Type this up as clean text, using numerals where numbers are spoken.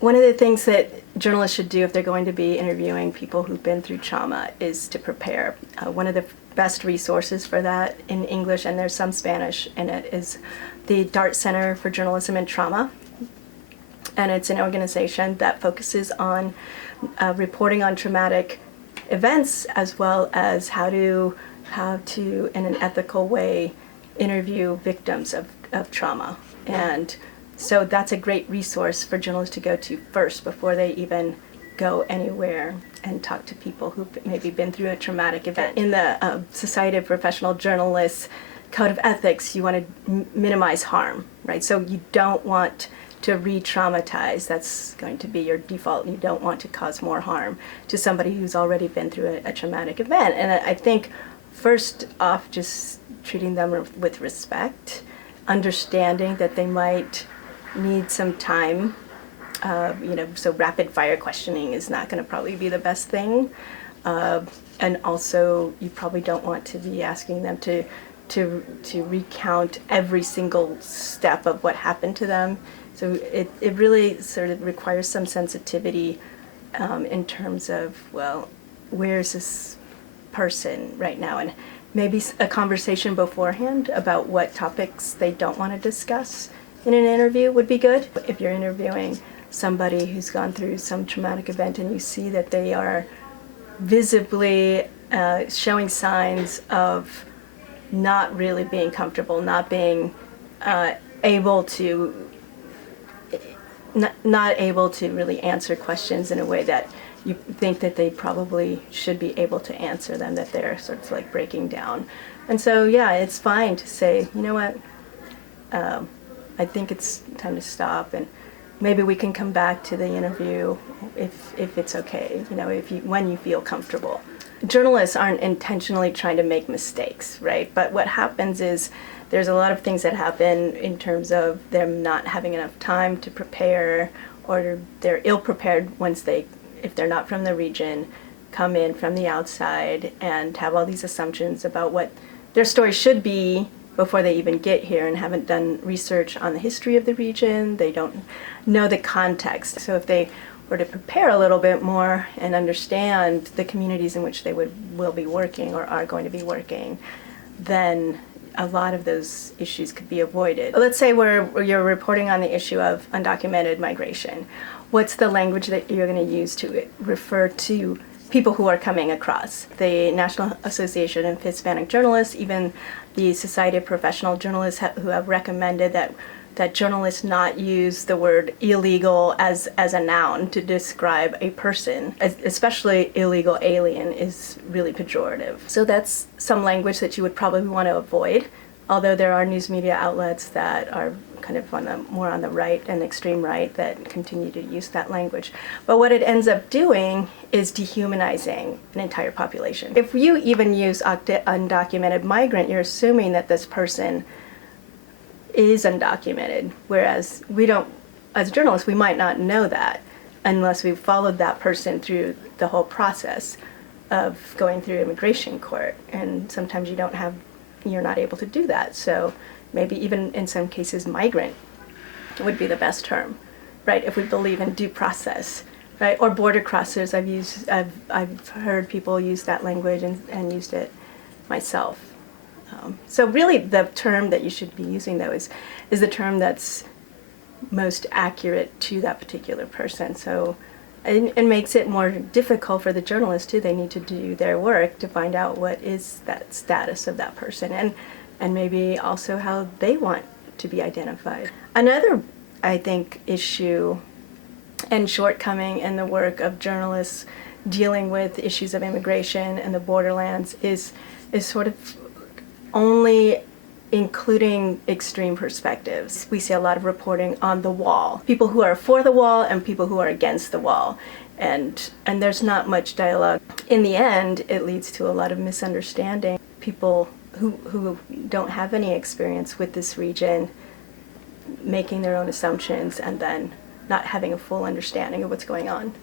One of the things that journalists should do if they're going to be interviewing people who've been through trauma is to prepare. One of the best resources for that in English, and there's some Spanish in it, is the DART Center for Journalism and Trauma. And it's an organization that focuses on reporting on traumatic events, as well as how to, in an ethical way, interview victims of trauma. And so that's a great resource for journalists to go to first before they even go anywhere and talk to people who've maybe been through a traumatic event. In the Society of Professional Journalists Code of Ethics, you want to minimize harm, right? So you don't want to re-traumatize. That's going to be your default. You don't want to cause more harm to somebody who's already been through a traumatic event. And I think first off, just treating them with respect, understanding that they might need some time. So rapid fire questioning is not going to probably be the best thing. And also, you probably don't want to be asking them to recount every single step of what happened to them. So it really sort of requires some sensitivity in terms of, well, where's this person right now? And maybe a conversation beforehand about what topics they don't want to discuss in an interview would be good. If you're interviewing somebody who's gone through some traumatic event and you see that they are visibly showing signs of not really being comfortable, not being able to really answer questions in a way that you think that they probably should be able to answer them, that they're sort of like breaking down. And so, yeah, it's fine to say, you know what, I think it's time to stop, and maybe we can come back to the interview if it's okay, when you feel comfortable. Journalists aren't intentionally trying to make mistakes, right? But what happens is there's a lot of things that happen in terms of them not having enough time to prepare, or they're ill-prepared if they're not from the region, come in from the outside and have all these assumptions about what their story should be before they even get here, and haven't done research on the history of the region. They don't know the context. So if they were to prepare a little bit more and understand the communities in which they will be working or are going to be working, then a lot of those issues could be avoided. Let's say you're reporting on the issue of undocumented migration. What's the language that you're going to use to refer to people who are coming across? The National Association of Hispanic Journalists, even the Society of Professional Journalists who have recommended that journalists not use the word illegal as a noun to describe a person, especially illegal alien is really pejorative. So that's some language that you would probably want to avoid, although there are news media outlets that are kind of more on the right and extreme right that continue to use that language. But what it ends up doing is dehumanizing an entire population. If you even use undocumented migrant, you're assuming that this person is undocumented, whereas as journalists, we might not know that unless we've followed that person through the whole process of going through immigration court. And sometimes you're not able to do that. So maybe even in some cases, migrant would be the best term, right? If we believe in due process, right? Or border crossers. I've heard people use that language and used it myself. So really the term that you should be using, though, is the term that's most accurate to that particular person. So it makes it more difficult for the journalists, too. They need to do their work to find out what is that status of that person, and maybe also how they want to be identified. Another, I think, issue and shortcoming in the work of journalists dealing with issues of immigration and the borderlands is sort of only including extreme perspectives. We see a lot of reporting on the wall. People who are for the wall and people who are against the wall. And there's not much dialogue. In the end, it leads to a lot of misunderstanding. People who don't have any experience with this region making their own assumptions and then not having a full understanding of what's going on.